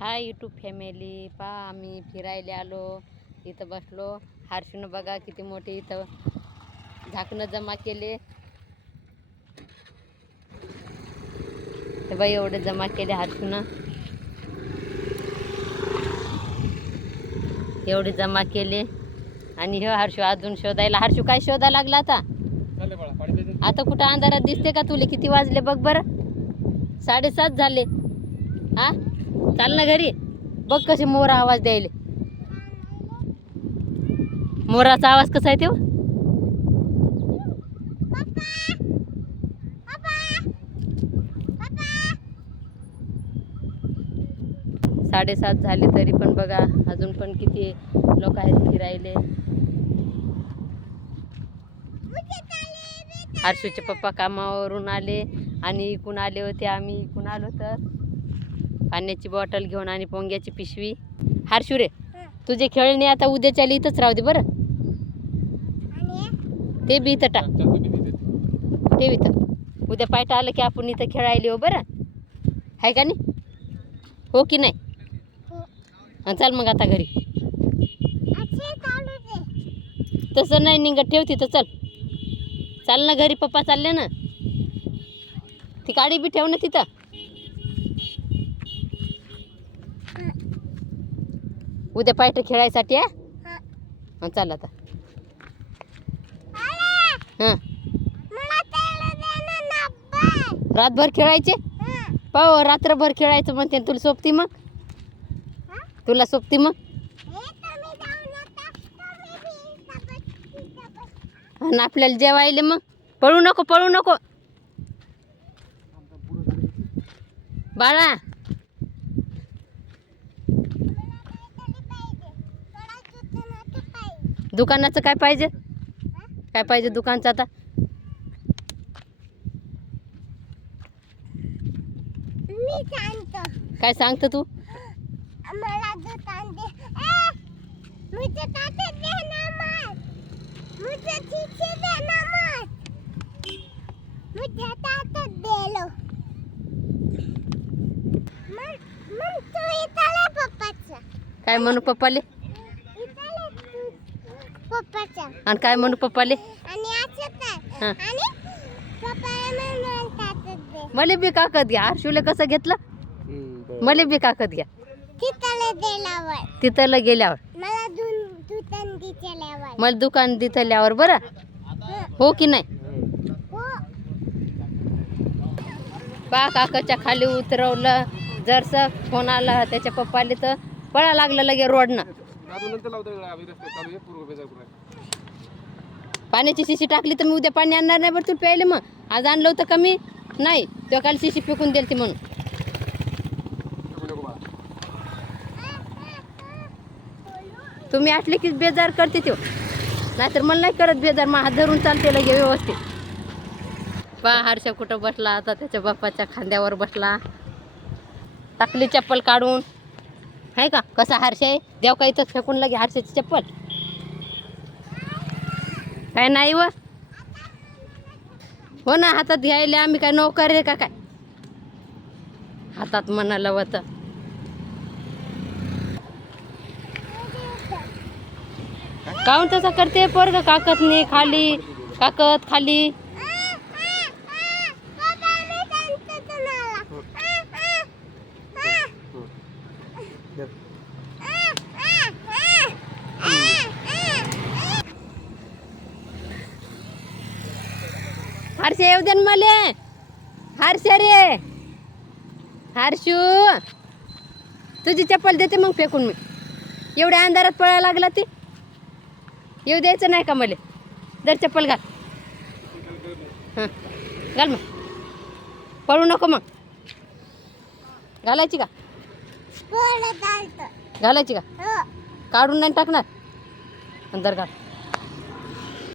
Hi YouTube family, पहा आम्ही फिरायला आलो. इथं बसलो. हर्षूनं बघा किती मोठे इथं झाकणं जमा केले. हे बाई एवढे जमा केले हर्षूनं, एवढे जमा केले. आणि हे हर्षू अजून शोधायला. हर्षू काय शोधायला लागला आता? आता कुठं अंधारात दिसते का तुले? किती वाजले बघ बरं, 7:30 झाले. हा चाल ना घरी. बघ कसे मोर आवाज द्यायले. मोराचा आवाज कसा आहे तो? 7:30 झाले तरी पण बघा अजून पण किती लोक आहेत फिरायले. हर्षूचे पप्पा कामावरून आले आणि इकून आले होते. आम्ही इकून आलो तर पाण्याची बॉटल घेऊन आणि पोंग्याची पिशवी. हर्षू रे, तुझे खेळणे आता उद्याच्या इथंच राहू दे बरं. ते बी इथं टाक, ठेव इथं. उद्या पायटा आलं की आपण इथं खेळायला हो बरं, आहे का नाही? हो की नाही? चल मग आता घरी. तसं नाही निघत, ठेव तिथं. चल चाल ना घरी, पप्पा चालले ना. ती गाडी बी ठेव ना तिथं. उद्या पायट खेळायसाठी आहे. चाल आता. हां, रातभर खेळायचे? पाहू रात्रभर खेळायचं म्हणते. तुला सोबती मग? तुला सोबती मग? आणि आपल्याला जेवायले मग? पळू नको, पळू नको बाळा. दुकानाचं काय पाहिजे? काय पाहिजे दुकानचं आता? मी सांगतो. काय सांगतो तू? मला दुकान दे. मुझे ताते देना मत. मुझे चीचे देना मत. मुझे ताते दे लो. मन तू इथले पप्पाचा. काय म्हणू पप्पाले? पप्पाचा. आणि काय म्हणू पप्पाले? आणि असं काय? आणि पप्पाला म्हणतात दे. मले बी काकत घ्या. हर्षूले कसं घेतलं? मले बी काकत घ्या. तिथले गेल्यावर. तिथलं गेल्यावर मला दुकान दिसल्यावर. मला दुकान दिसल्यावर बरं. हो की नाही? पा काकाच्या खाली उतरवलं. जरसं फोन आला त्याच्या पप्पाले तर पळा लागलं लगे रोडनं. पाण्याची शिशी टाकली तर मी उद्या पाणी आणणार नाही बरं तुला प्यायले. मग आज आणलं होतं कमी नाही, तो काल शिशी फेकून दिली ती म्हणून. तुम्ही आटले की बेजार करते तो, नाहीतर मला नाही करत बेजार. मग हात धरून चालते लगे व्यवस्थित. पहा हर्ष कुठं बसला आता, त्याच्या बाप्पाच्या खांद्यावर बसला. टाकली चप्पल काढून. आहे का कसा हर्ष आहे? देव का इथं फेकून लगे हर्षाची चप्पल? काय नाही व. हो ना, हातात घ्यायला आम्ही काय नोकर रे का काय? हातात म्हणालं होतं. काऊन तसा करते पोरग? काकत नाही खाली, काकत खाली. हर्ष येऊ दे मले. हर्ष रे, हर्षू तुझी चप्पल देते मग फेकून मी. एवढ्या अंधारात पळायला लागला ती. येऊ द्यायचं नाही का मले? दर चप्पल घाल. हां घाल मग. पळू नको मग. घालायची का? घालायची का? काढून नाही टाकणार. अंदर घाल.